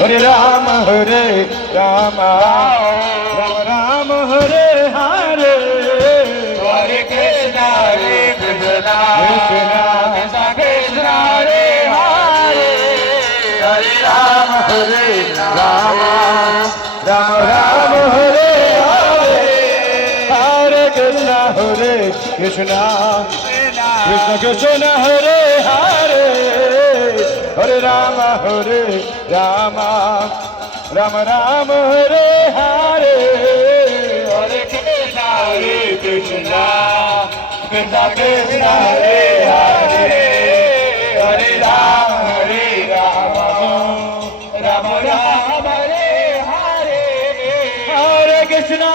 Hare Rama, Rama Rama, Hare Hare, Hare Krishna, Krishna Krishna, Hare Hare, Hare Rama, Rama Rama, Hare Hare, Hare Krishna, Krishna Krishna, Hare Hare, Hare Rama, Rama Rama, Hare Hare, Hare Krishna, Krishna Krishna, Hare Hare, Hare Rama, Rama Rama, Hare Hare, Hare Krishna,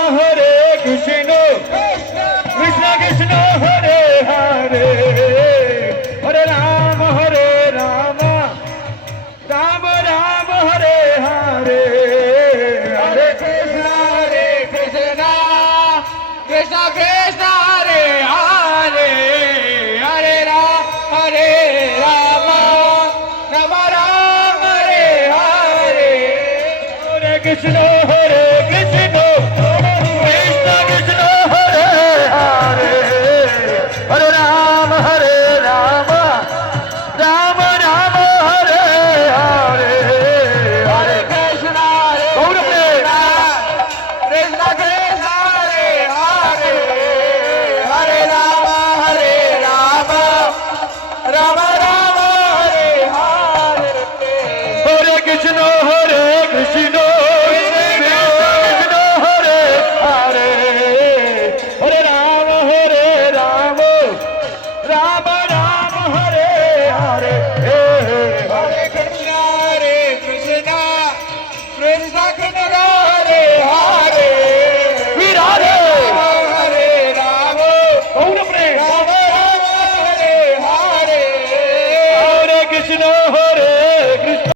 Krishna Krishna, Hare Hare, Hare Rama, Rama Rama, Hare Hare, Hare Krishna, Krishna Krishna, Hare Hare, Hare Rama, Rama Rama, Hare Hare, Hare Krishna, Krishna Krishna, Hare Hare, Hare Rama, Rama Rama, Hare Hare, Hare Krishna, Krishna Krishna, Hare Hare, Hare Rama, Rama Rama, Hare Hare, Hare Krishna, Krishna Krishna, Hare Hare, Hare Rama, Rama Rama, Hare Hare, Hare Krishna, Krishna Krishna,